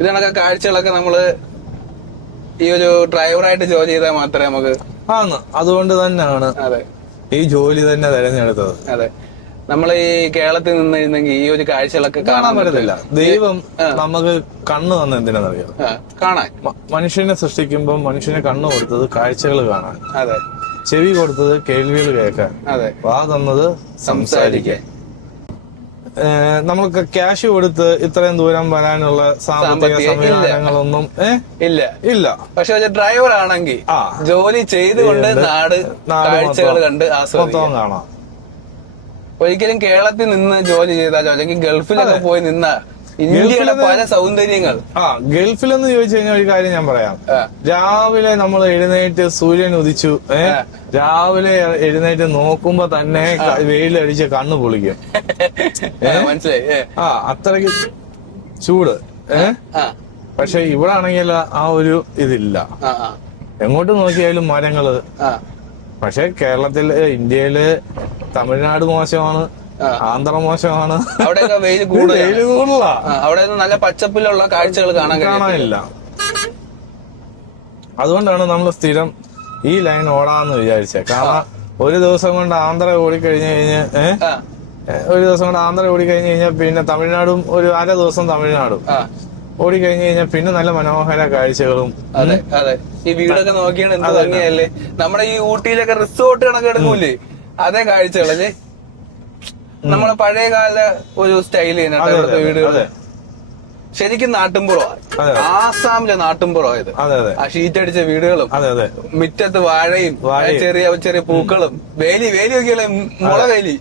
ഇതണക്കെ കാഴ്ചകളൊക്കെ നമ്മള് ഈ ഒരു ഡ്രൈവറായിട്ട് ജോലി ചെയ്താൽ മാത്രമേ നമുക്ക് അതുകൊണ്ട് തന്നെയാണ് അതെ ഈ ജോലി തന്നെ തിരഞ്ഞെടുത്തത്. അതെ, നമ്മൾ ഈ കേരളത്തിൽ നിന്നിരുന്നെങ്കിൽ ഈ ഒരു കാഴ്ചകളൊക്കെ കാണാൻ പറ്റത്തില്ല. ദൈവം നമുക്ക് കണ്ണ് തന്ന എന്തിനാണെന്നറിയാം? കാണാൻ. മനുഷ്യനെ സൃഷ്ടിക്കുമ്പോൾ മനുഷ്യന് കണ്ണ് കൊടുത്തത് കാഴ്ചകൾ കാണാൻ, അതെ, ചെവി കൊടുത്തത് കേൾവികൾ കേൾക്കാൻ, അതെ, വാ തന്നത് സംസാരിക്കാൻ. നമ്മൾക്ക് ക്യാഷ് കൊടുത്ത് ഇത്രയും ദൂരം വരാനുള്ള സാമ്പത്തിക സംവിധാനങ്ങളൊന്നും ഇല്ല. പക്ഷെ ഡ്രൈവർ ആണെങ്കിൽ ജോലി ചെയ്തുകൊണ്ട് നാട് കാഴ്ചകൾ കണ്ട് ആസ്വദിക്കാൻ കാണാം. ഒരിക്കലും കേരളത്തിൽ നിന്ന് ജോലി ചെയ്താലോ അല്ലെങ്കിൽ ഗൾഫിലൊക്കെ പോയി നിന്ന ഇന്ത്യയുടെ പല സൗന്ദര്യങ്ങൾ. ഗൾഫിലെന്ന് ചോദിച്ചു കഴിഞ്ഞാൽ ഒരു കാര്യം ഞാൻ പറയാം. രാവിലെ നമ്മൾ എഴുന്നേറ്റ് സൂര്യൻ ഉദിച്ചു, രാവിലെ എഴുന്നേറ്റ് നോക്കുമ്പോ തന്നെ വെയിലടിച്ച് കണ്ണ് പൊളിക്കും. മനസ്സിലായി. അത്രയ്ക്ക് ചൂട്. പക്ഷെ ഇവിടെ ആണെങ്കിൽ ആ ഒരു ഇതില്ല. എങ്ങോട്ട് നോക്കിയാലും മരങ്ങള്. പക്ഷെ കേരളത്തില്, ഇന്ത്യയില് തമിഴ്നാട് മോശമാണ്, ആന്ധ്ര മോശമാണ്. അവിടെയൊക്കെ വെയിൽ കൂടുതലാ. അവിടെ നല്ല പച്ചപ്പിലുള്ള കാഴ്ചകൾ കാണാനില്ല. അതുകൊണ്ടാണ് നമ്മൾ സ്ഥിരം ഈ ലൈൻ ഓടാന്ന് വിചാരിച്ചത്. കാരണം ഒരു ദിവസം കൊണ്ട് ആന്ധ്ര ഓടിക്കഴിഞ്ഞു കഴിഞ്ഞാൽ പിന്നെ തമിഴ്നാടും ഒരു അര ദിവസം തമിഴ്നാടും ഓടിക്കഴിഞ്ഞു കഴിഞ്ഞാൽ പിന്നെ നല്ല മനോഹര കാഴ്ചകളും. അതെ അതെ, ഈ വീടൊക്കെ നോക്കിയാണ് എന്ത് ഭംഗിയല്ലേ. നമ്മുടെ ഈ ഊട്ടിയിലൊക്കെ റിസോർട്ട് കണക്ക് എടുക്കൂലേ, അതേ കാഴ്ചകളല്ലേ. നമ്മളെ പഴയകാല ഒരു സ്റ്റൈല് ഇവിടുത്തെ വീടുകൾ ശരിക്കും നാട്ടുംപുറമാണ്. ആസാമിലെ നാട്ടുംപുറമായത്. ആ ഷീറ്റ് അടിച്ച വീടുകളും മുറ്റത്ത് വാഴയും ചെറിയ ചെറിയ പൂക്കളും വേലി നോക്കിയാലേ മുള വേലി